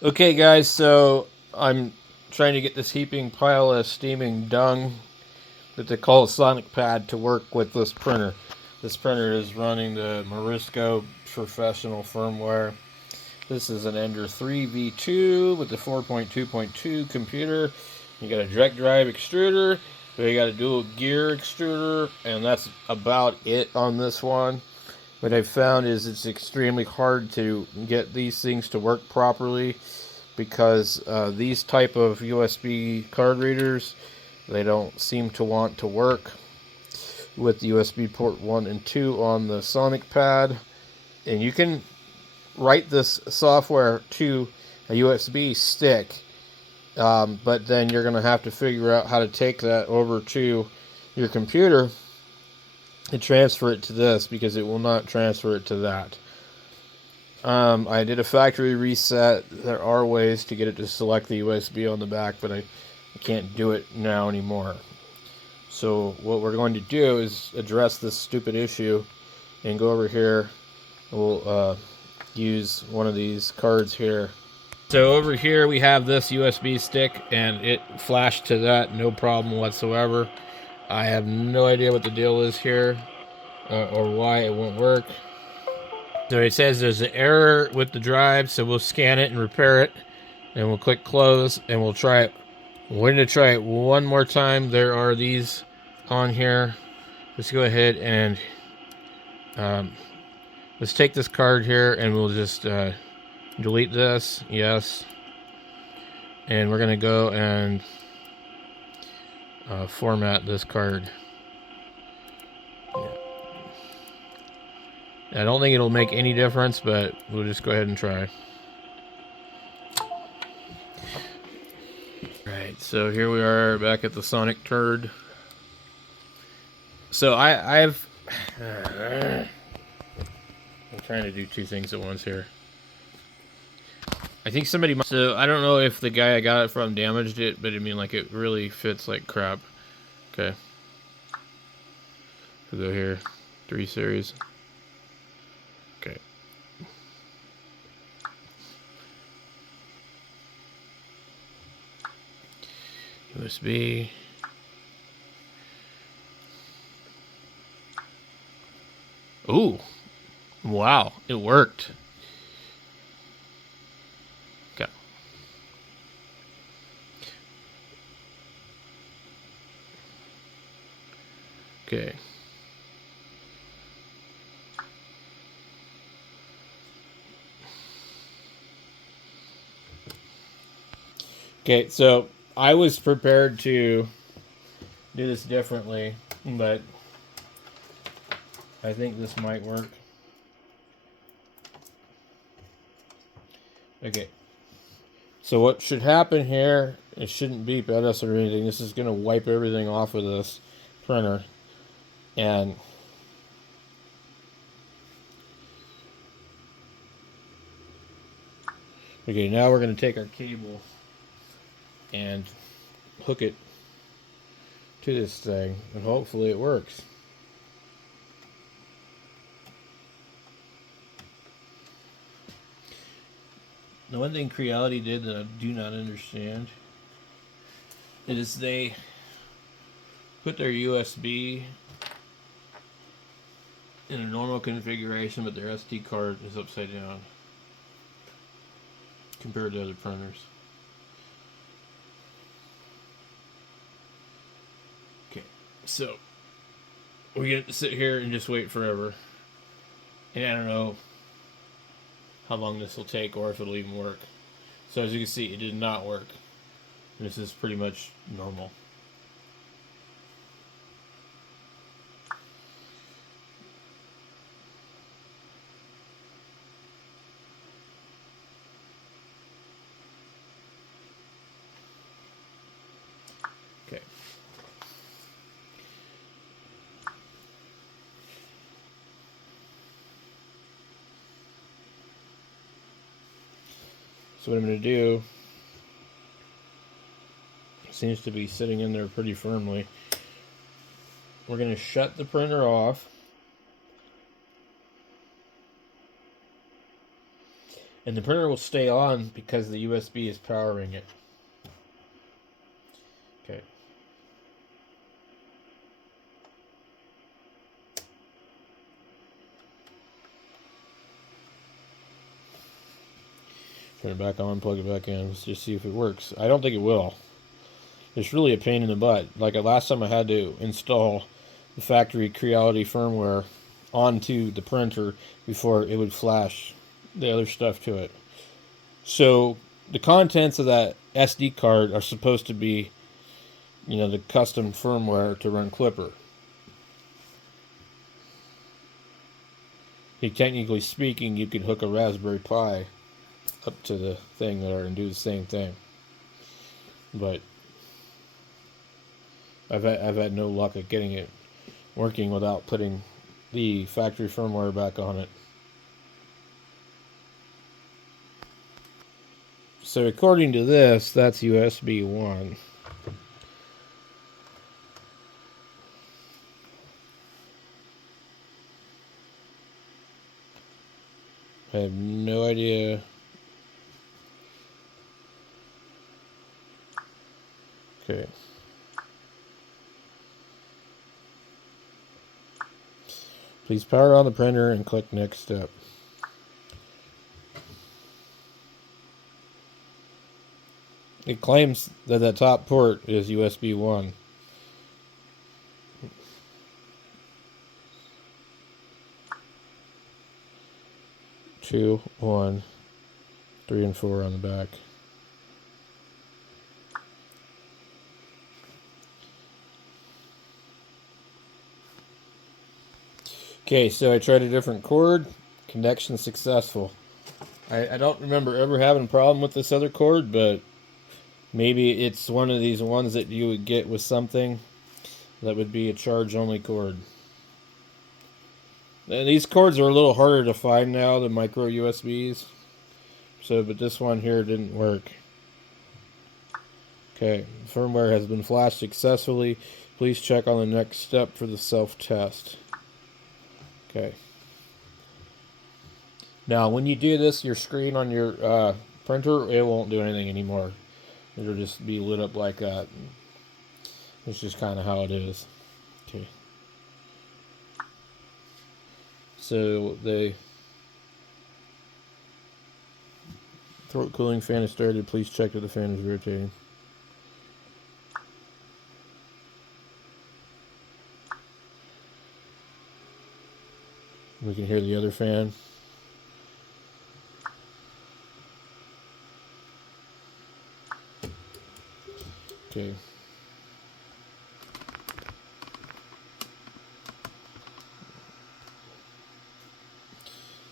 Okay, guys, so I'm trying to get this heaping pile of steaming dung that they call a sonic pad to work with this printer. This printer is running the Morisco professional firmware. This is an Ender 3V2 with the 4.2.2 computer. You got a direct drive extruder, you got a dual gear extruder, and that's about it on this one. What I've found is it's extremely hard to get these things to work properly because these type of USB card readers, they don't seem to want to work with USB port 1 and 2 on the Sonic pad. And you can write this software to a USB stick, but then you're going to have to figure out how to take that over to your computer and transfer it to this, because it will not transfer it to that. I did a factory reset. There are ways to get it to select the USB on the back, but I can't do it now anymore. So what we're going to do is address this stupid issue and go over here. We'll use one of these cards here. So over here we have this USB stick, and it flashed to that, no problem whatsoever. I have no idea what the deal is here, or why it won't work. So it says there's an error with the drive, so we'll scan it and repair it, and we'll click close, and we'll try it. We're going to try it one more time. There are these on here. Let's go ahead and let's take this card here, and we'll just delete this. Yes. And we're going to go and format this card. I don't think it'll make any difference, but we'll just go ahead and try. Alright, so here we are back at the Sonic Turd. So I've I'm trying to do two things at once here. I think somebody must. So I don't know if the guy I got it from damaged it, but I mean, like, it really fits like crap. Okay. We'll go here. 3 series. Okay. USB. Ooh. Wow. It worked. Okay. Okay. Okay, so I was prepared to do this differently, but I think this might work. Okay. So what should happen here, it shouldn't beep at us or anything. This is going to wipe everything off of this printer. And okay, now we're going to take our cable and hook it to this thing, and hopefully it works. The one thing Creality did that I do not understand is they put their USB in a normal configuration, but their SD card is upside down compared to other printers. Okay, so we're going to sit here and just wait forever. And I don't know how long this will take or if it'll even work. So as you can see, it did not work. This is pretty much normal. Okay. So what I'm going to do, seems to be sitting in there pretty firmly. We're going to shut the printer off. And the printer will stay on because the USB is powering it. Okay. Turn it back on, plug it back in. Let's just see if it works. I don't think it will. It's really a pain in the butt. Like last time I had to install the factory creality firmware onto the printer before it would flash the other stuff to it. So the contents of that SD card are supposed to be, the custom firmware to run Klipper. Technically speaking, you could hook a Raspberry Pi up to the thing there and do the same thing. But I've had no luck at getting it working without putting the factory firmware back on it. So according to this, that's USB 1. I have no idea. Okay. Please power on the printer and click next step. It claims that the top port is USB 1. Two, 1, 3, and 4 on the back. Okay, so I tried a different cord. Connection successful. I don't remember ever having a problem with this other cord, but maybe it's one of these ones that you would get with something that would be a charge-only cord. And these cords are a little harder to find now, the micro USBs. So, but this one here didn't work. Okay, firmware has been flashed successfully. Please check on the next step for the self-test. Okay. Now, when you do this, your screen on your printer, it won't do anything anymore. It'll just be lit up like that. It's just kind of how it is. Okay. So the throat cooling fan is started. Please check that the fan is rotating. We can hear the other fan. Okay.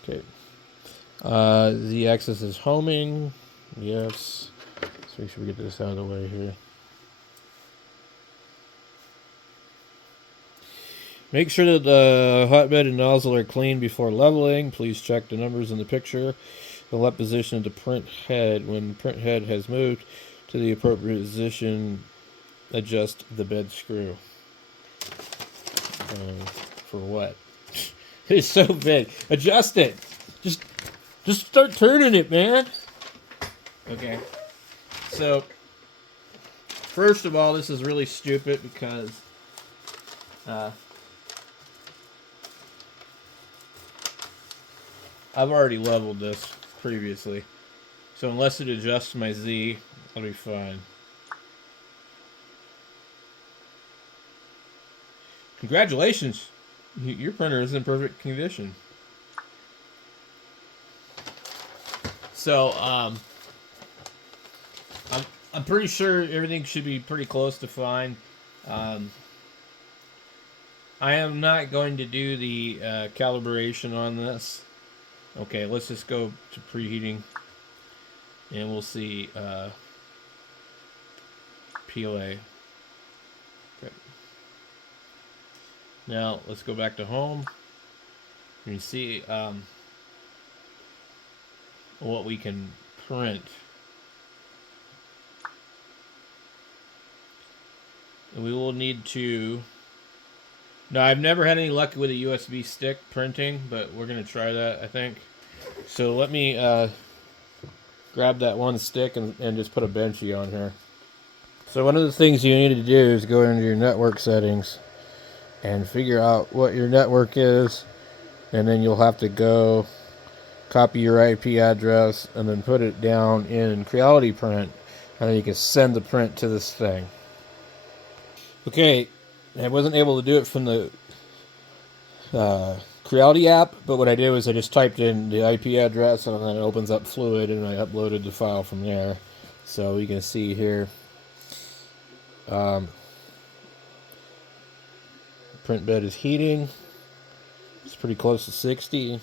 Okay. The axis is homing. Yes. Let's make sure we get this out of the way here. Make sure that the hotbed and nozzle are clean before leveling. Please check the numbers in the picture. The left position of the print head. When the print head has moved to the appropriate position, adjust the bed screw. For what? It's so big. Adjust it. Just start turning it, man. Okay. So, first of all, this is really stupid because I've already leveled this previously. So unless it adjusts my Z, I'll be fine. Congratulations! Your printer is in perfect condition. So, I'm pretty sure everything should be pretty close to fine. I am not going to do the calibration on this. Okay, let's just go to preheating. And we'll see PLA. Okay. Now, let's go back to home. You can see what we can print. And we will need to... Now, I've never had any luck with a USB stick printing, but we're going to try that, I think. So let me grab that one stick and just put a benchy on here. So one of the things you need to do is go into your network settings and figure out what your network is, and then you'll have to go copy your IP address and then put it down in creality print, and then you can send the print to this thing. Okay, I wasn't able to do it from the creality app, but what I did was I just typed in the IP address and then it opens up Fluid, and I uploaded the file from there. So you can see here, print bed is heating. It's pretty close to 60.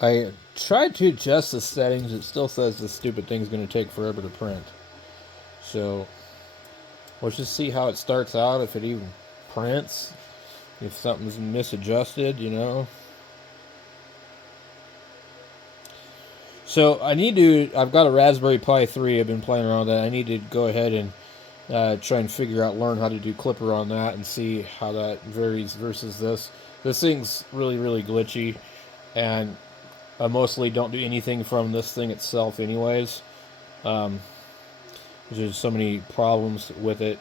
I tried to adjust the settings. It still says this stupid thing's going to take forever to print. So let's just see how it starts out, if it even prints, if something's misadjusted, you know. So I've got a Raspberry Pi 3. I've been playing around with that. I need to go ahead and try and learn how to do Klipper on that and see how that varies versus this. This thing's really, really glitchy, and I mostly don't do anything from this thing itself anyways. There's so many problems with it.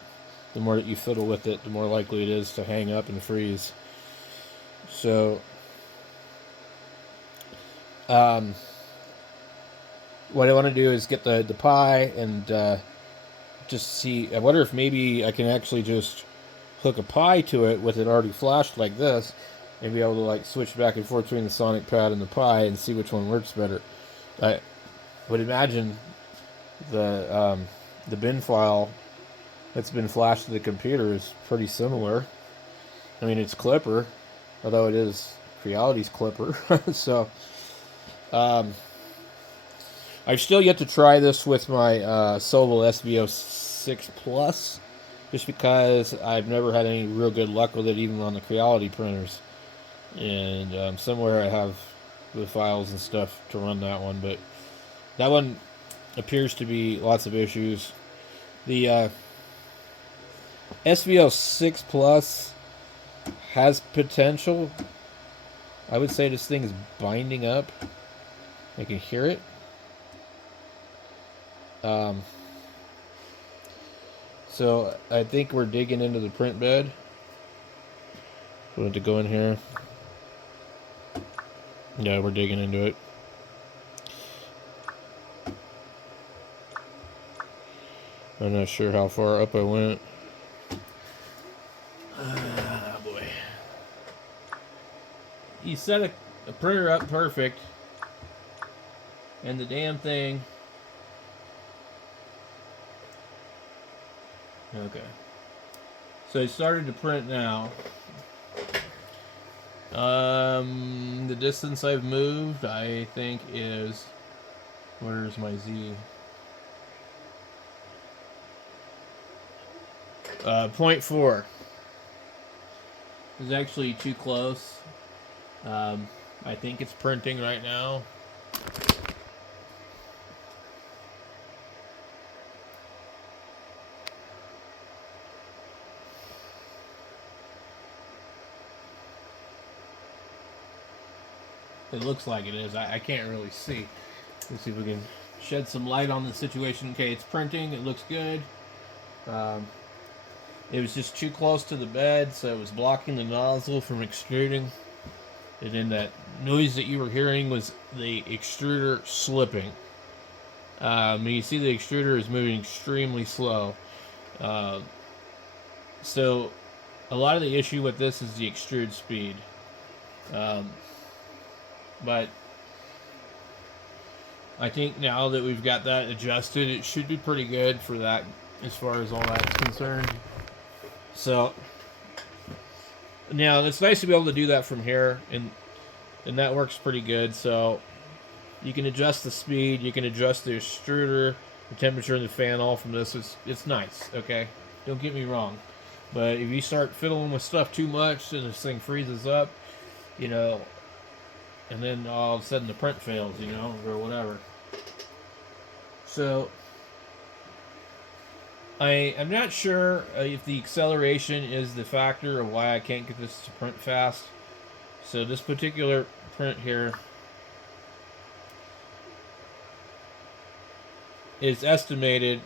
The more that you fiddle with it, the more likely it is to hang up and freeze. So, what I want to do is get the Pi and just see. I wonder if maybe I can actually just hook a Pi to it with it already flashed like this, and be able to like switch back and forth between the Sonic Pad and the Pi and see which one works better. I would imagine the bin file that's been flashed to the computer is pretty similar. I mean, it's Klipper, although it is Creality's Klipper. So, I've still yet to try this with my Sobel SVO6 Plus, just because I've never had any real good luck with it, even on the Creality printers. And somewhere I have the files and stuff to run that one, but that one appears to be lots of issues. The SVO6 Plus has potential. I would say this thing is binding up. I can hear it. So I think we're digging into the print bed. We want to go in here. Yeah, we're digging into it. I'm not sure how far up I went. Boy. You set a printer up perfect, and the damn thing... Okay. So it started to print now. The distance I've moved, I think, is... Where's my Z? 0.4. It's actually too close. I think it's printing right now. It looks like it is. I can't really see. Let's see if we can shed some light on the situation. Okay, it's printing. It looks good. It was just too close to the bed, so it was blocking the nozzle from extruding. And then that noise that you were hearing was the extruder slipping. You see the extruder is moving extremely slow. So a lot of the issue with this is the extrude speed. But I think now that we've got that adjusted, it should be pretty good for that as far as all that's concerned. So now it's nice to be able to do that from here, and that works pretty good. So you can adjust the speed, you can adjust the extruder, the temperature of the fan all from this. It's nice, okay? Don't get me wrong. But if you start fiddling with stuff too much and this thing freezes up, you know, and then all of a sudden the print fails, you know, or whatever. So I'm not sure if the acceleration is the factor of why I can't get this to print fast. So this particular print here, its estimated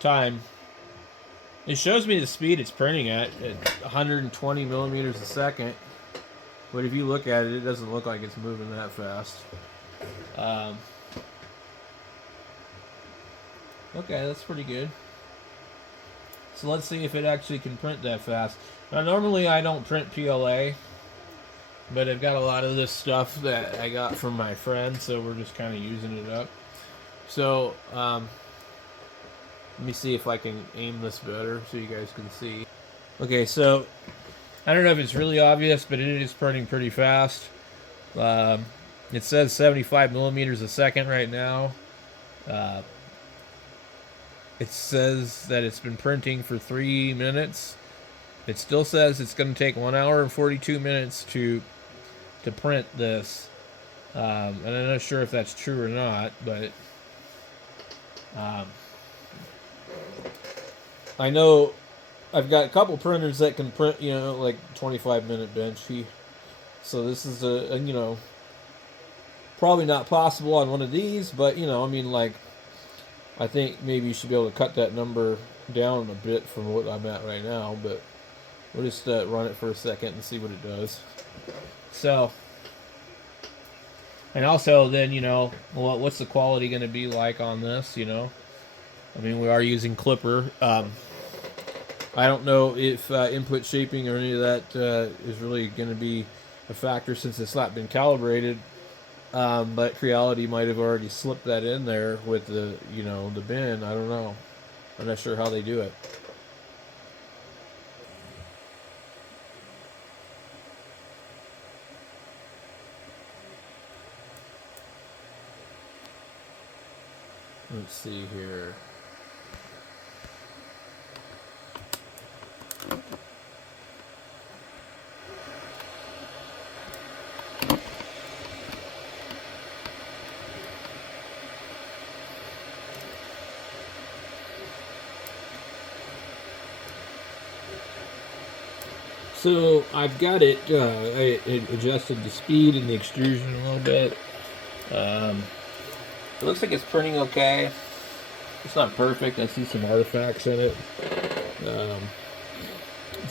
time. It shows me the speed it's printing at 120 millimeters a second. But if you look at it, it doesn't look like it's moving that fast. Okay, that's pretty good. So let's see if it actually can print that fast. Now, normally I don't print PLA, but I've got a lot of this stuff that I got from my friend, so we're just kind of using it up. So, let me see if I can aim this better so you guys can see. Okay, so I don't know if it's really obvious, but it is printing pretty fast. It says 75 millimeters a second right now. It says that it's been printing for 3 minutes. It still says it's going to take 1 hour and 42 minutes to print this. And I'm not sure if that's true or not, but I know I've got a couple printers that can print, like 25-minute bench. So this is probably not possible on one of these, but I think maybe you should be able to cut that number down a bit from what I'm at right now, but we'll just run it for a second and see what it does. So, and also then, what's the quality going to be like on this, we are using Klipper. I don't know if input shaping or any of that is really going to be a factor since it's not been calibrated. But Creality might have already slipped that in there with the bin. I don't know. I'm not sure how they do it. Let's see here. So I've got it, I adjusted the speed and the extrusion a little bit. It looks like it's printing okay. It's not perfect. I see some artifacts in it.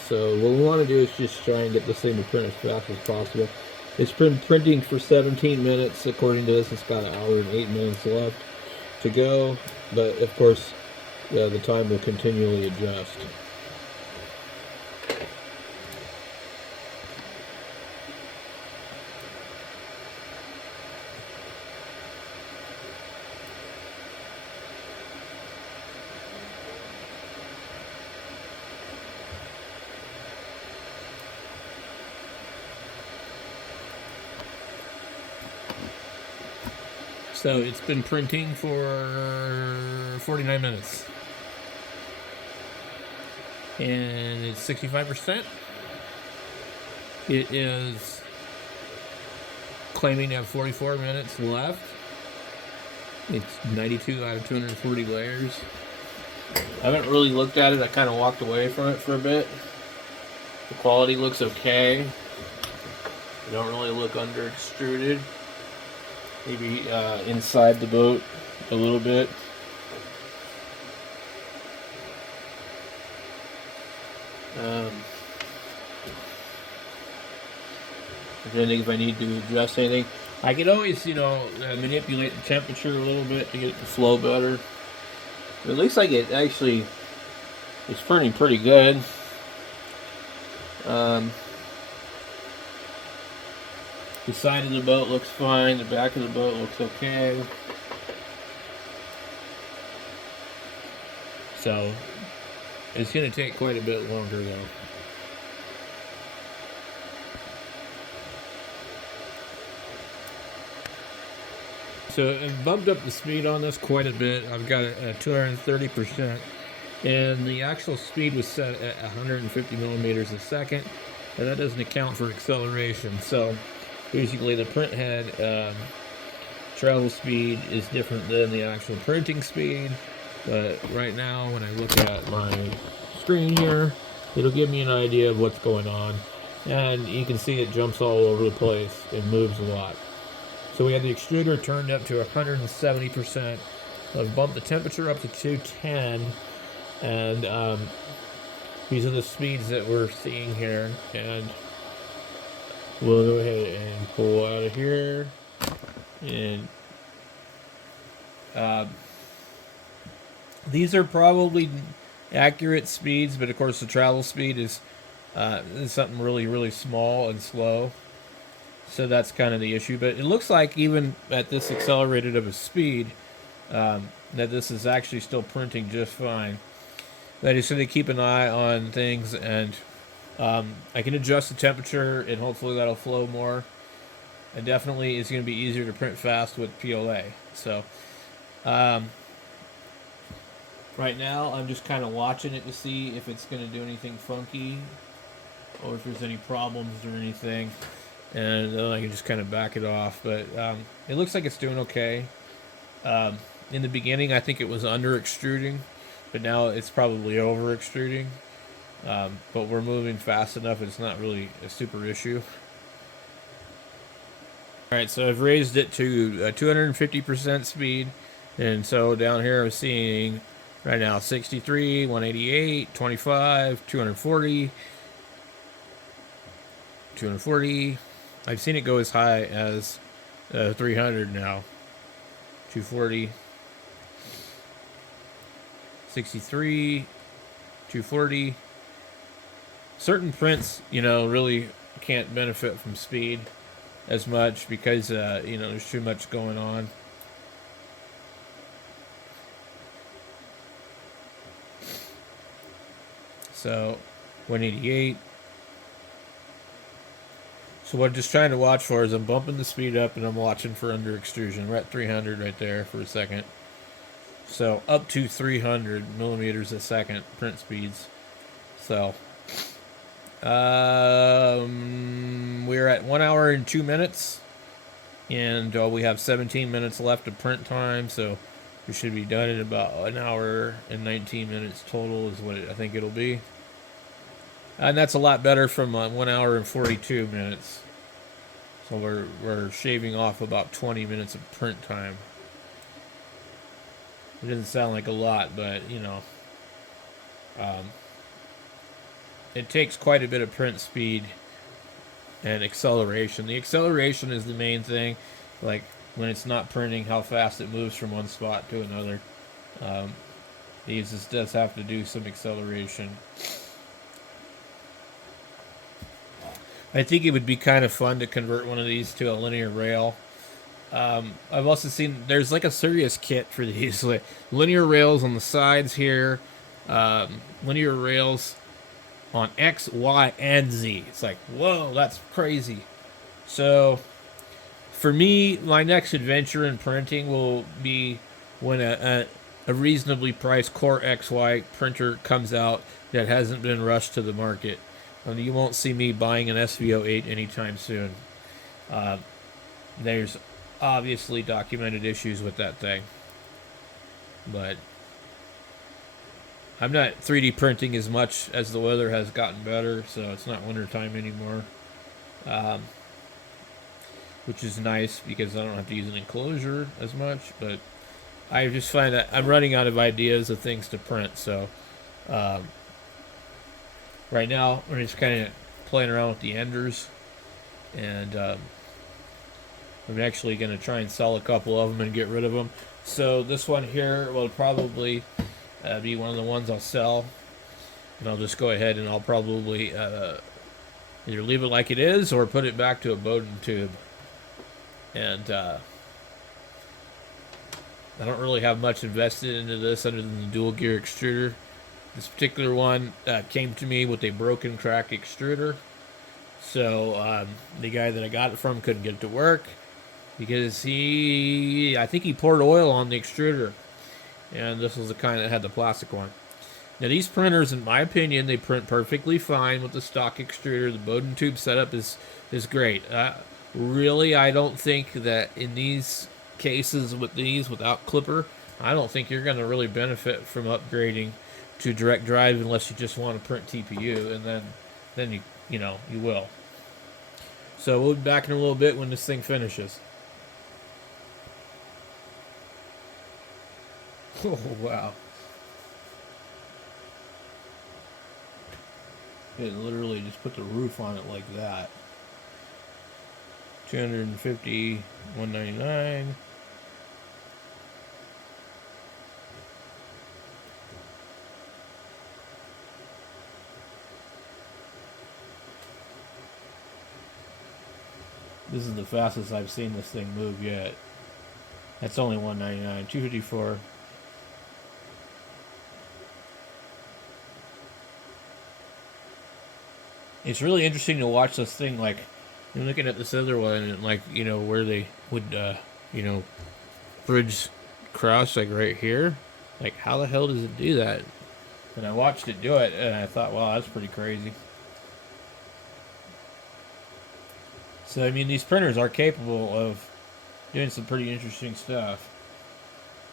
So what we want to do is just try and get this thing to print as fast as possible. It's been printing for 17 minutes. According to this, it's got 1 hour and 8 minutes left to go. But of course, the time will continually adjust. So it's been printing for 49 minutes. And it's 65%. It is claiming to have 44 minutes left. It's 92 out of 240 layers. I haven't really looked at it. I kind of walked away from it for a bit. The quality looks okay. They don't really look under extruded. Maybe inside the boat a little bit. I'm trying to think if I need to adjust anything. I could always, manipulate the temperature a little bit to get it to flow better. But it looks like it actually is printing pretty good. The side of the boat looks fine. The back of the boat looks okay. So, it's going to take quite a bit longer though. So, I've bumped up the speed on this quite a bit. I've got it at 230%. And the actual speed was set at 150 millimeters a second. And that doesn't account for acceleration. So, basically, the print head travel speed is different than the actual printing speed. But right now, when I look at my screen here, it'll give me an idea of what's going on. And you can see it jumps all over the place and moves a lot. So we have the extruder turned up to 170%. I've bumped the temperature up to 210, and these are the speeds that we're seeing here. And we'll go ahead and pull out of here, and these are probably accurate speeds, but of course the travel speed is something really, really small and slow. So that's kind of the issue. But it looks like even at this accelerated of a speed, that this is actually still printing just fine. That is, so to keep an eye on things, and I can adjust the temperature, and hopefully that'll flow more. And definitely it's going to be easier to print fast with PLA. So right now I'm just kind of watching it to see if it's going to do anything funky, or if there's any problems or anything. And then I can just kind of back it off. But it looks like it's doing okay. In the beginning, I think it was under extruding, but now it's probably over extruding. But we're moving fast enough, it's not really a super issue. Alright, so I've raised it to 250% speed. And so down here I'm seeing right now 63, 188, 25, 240, 240. I've seen it go as high as 300 now. 240, 63, 240. Certain prints, really can't benefit from speed as much because, there's too much going on. So, 188. So what I'm just trying to watch for is I'm bumping the speed up and I'm watching for under extrusion. We're at 300 right there for a second. So up to 300 millimeters a second print speeds. So we're at 1 hour and 2 minutes, and we have 17 minutes left of print time. So we should be done in about 1 hour and 19 minutes total is what I think it'll be. And that's a lot better from 1 hour and 42 minutes. So we're shaving off about 20 minutes of print time. It doesn't sound like a lot, but it takes quite a bit of print speed and acceleration. The acceleration is the main thing. Like when it's not printing, how fast it moves from one spot to another. This does have to do some acceleration. I think it would be kind of fun to convert one of these to a linear rail. I've also seen there's like a serious kit for these, like linear rails on the sides here, linear rails on X, Y, and Z. It's like, whoa, that's crazy. So for me, my next adventure in printing will be when a reasonably priced Core XY printer comes out that hasn't been rushed to the market. And you won't see me buying an SVO8 anytime soon. There's obviously documented issues with that thing. But I'm not 3D printing as much as the weather has gotten better, so it's not wintertime anymore. Which is nice because I don't have to use an enclosure as much, but I just find that I'm running out of ideas of things to print, so right now we're just kind of playing around with the enders, and I'm actually going to try and sell a couple of them and get rid of them. So this one here will probably be one of the ones I'll sell, and I'll just go ahead and I'll probably either leave it like it is or put it back to a Bowden tube. And I don't really have much invested into this other than the dual gear extruder. This particular one came to me with a broken crack extruder. So the guy that I got it from couldn't get it to work because I think he poured oil on the extruder. And this was the kind that had the plastic one. Now these printers, in my opinion, they print perfectly fine with the stock extruder. The Bowden tube setup is great. Really, I don't think that in these cases with these without Clipper, I don't think you're going to really benefit from upgrading to direct drive unless you just want to print TPU, and then you will. So we'll be back in a little bit when this thing finishes. Oh, wow. It literally just put the roof on it like that. 250, 199. This is the fastest I've seen this thing move yet. That's only 199. 254. It's really interesting to watch this thing. Like, I'm looking at this other one, and like, where they would, bridge cross, like right here. Like, how the hell does it do that? And I watched it do it, and I thought, wow, that's pretty crazy. So, I mean, these printers are capable of doing some pretty interesting stuff.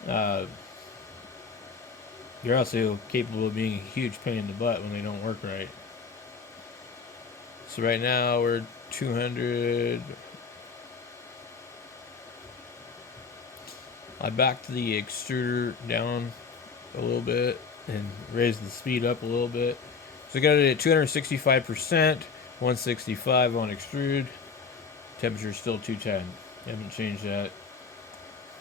Uh, you're also capable of being a huge pain in the butt when they don't work right. So right now we're 200. I backed the extruder down a little bit and raised the speed up a little bit. So I got it at 265%, 165 on extrude. Temperature still 210. Haven't changed that.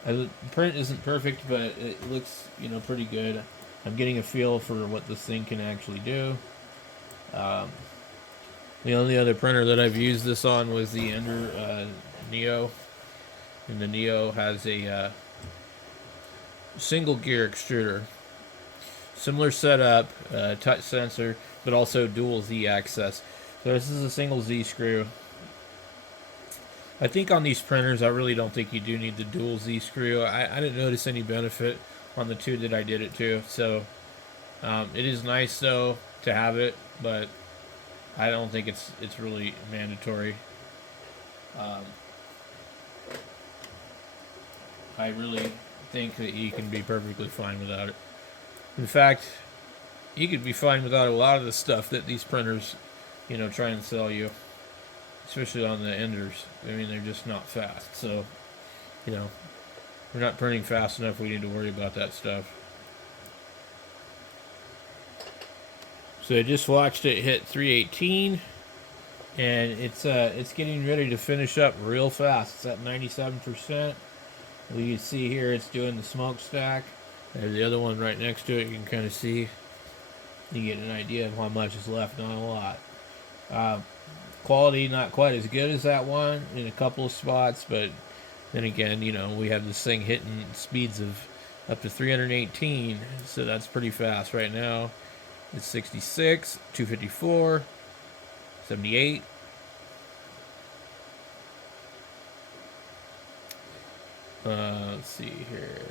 The print isn't perfect, but it looks, pretty good. I'm getting a feel for what this thing can actually do. The only other printer that I've used this on was the Ender Neo, and the Neo has a single gear extruder. Similar setup, touch sensor, but also dual Z access. So this is a single Z screw. I think on these printers, I really don't think you do need the dual Z screw. I didn't notice any benefit on the two that I did it to. So it is nice though to have it, but I don't think it's really mandatory. I really think that you can be perfectly fine without it. In fact, you could be fine without a lot of the stuff that these printers, try and sell you, especially on the enders. I mean, they're just not fast. So, we're not printing fast enough. We need to worry about that stuff. So I just watched it hit 318, and it's getting ready to finish up real fast. It's at 97%. Well, you can see here it's doing the smokestack. There's the other one right next to it. You can kind of see. You get an idea of how much is left. Not a lot. Quality not quite as good as that one in a couple of spots, but then again, we have this thing hitting speeds of up to 318, so that's pretty fast right now. It's 66, 254, 78. Let's see here.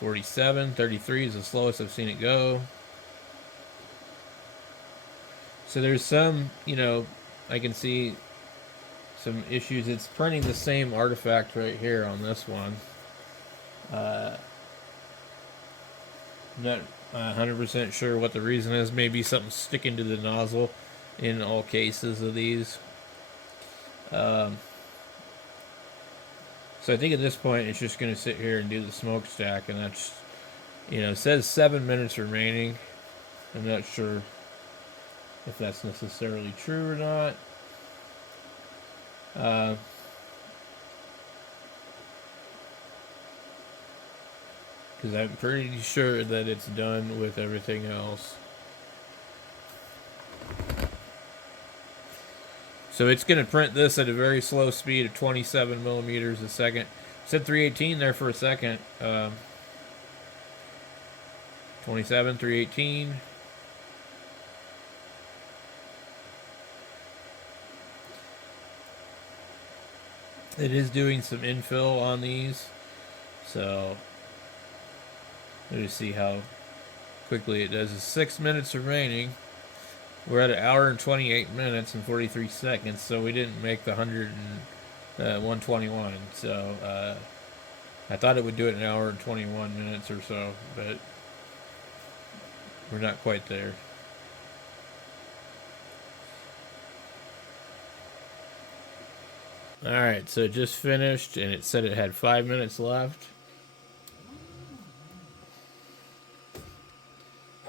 47, 33 is the slowest I've seen it go. So there's some, I can see some issues. It's printing the same artifact right here on this one. Not 100% sure what the reason is. Maybe something sticking to the nozzle in all cases of these. So I think at this point it's just going to sit here and do the smokestack, and that's, it says 7 minutes remaining. I'm not sure if that's necessarily true or not. Because I'm pretty sure that it's done with everything else. So it's going to print this at a very slow speed of 27 millimeters a second. It said 318 there for a second. 27, 318. It is doing some infill on these. So let me see how quickly it does. It's 6 minutes remaining. We're at an hour and 28 minutes and 43 seconds, so we didn't make the 121. So I thought it would do it in an hour and 21 minutes or so, but we're not quite there. Alright, so it just finished, and it said it had 5 minutes left.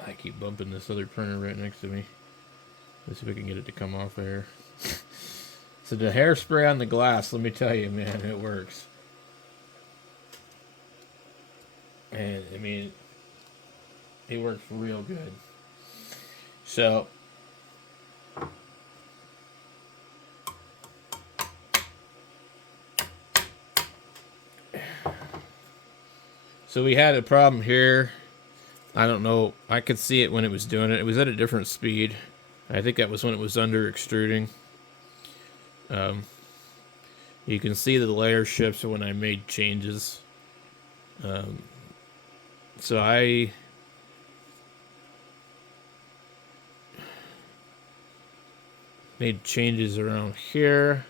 I keep bumping this other printer right next to me. Let's see if I can get it to come off there. So the hairspray on the glass, let me tell you, man, it works. And, I mean, it works real good. So... So we had a problem here. I don't know. I could see it when it was doing it. It was at a different speed. I think that was when it was under extruding. You can see the layer shifts when I made changes. So I made changes around here.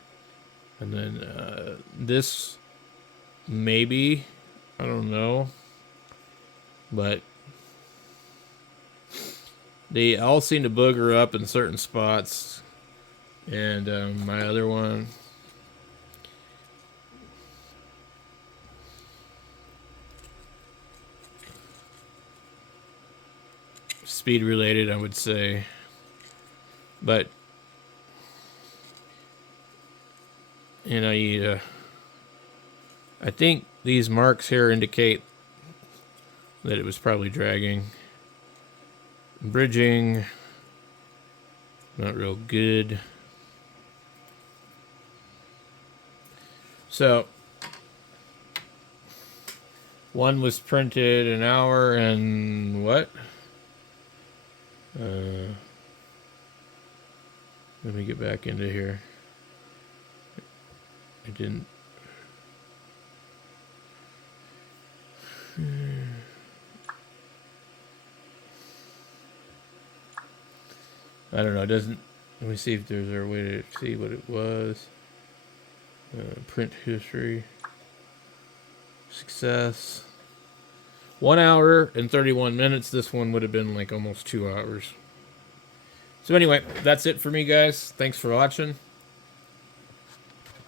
And then this maybe... I don't know, but they all seem to booger up in certain spots, and my other one, speed related, I would say, but you know, I think these marks here indicate that it was probably dragging. Bridging, not real good. So, one was printed an hour and what? Let me get back into here. I didn't. I don't know. It doesn't. Let me see if there's a way to see what it was. Print history. Success. 1 hour and 31 minutes. This one would have been like almost 2 hours. So anyway, that's it for me, guys. Thanks for watching.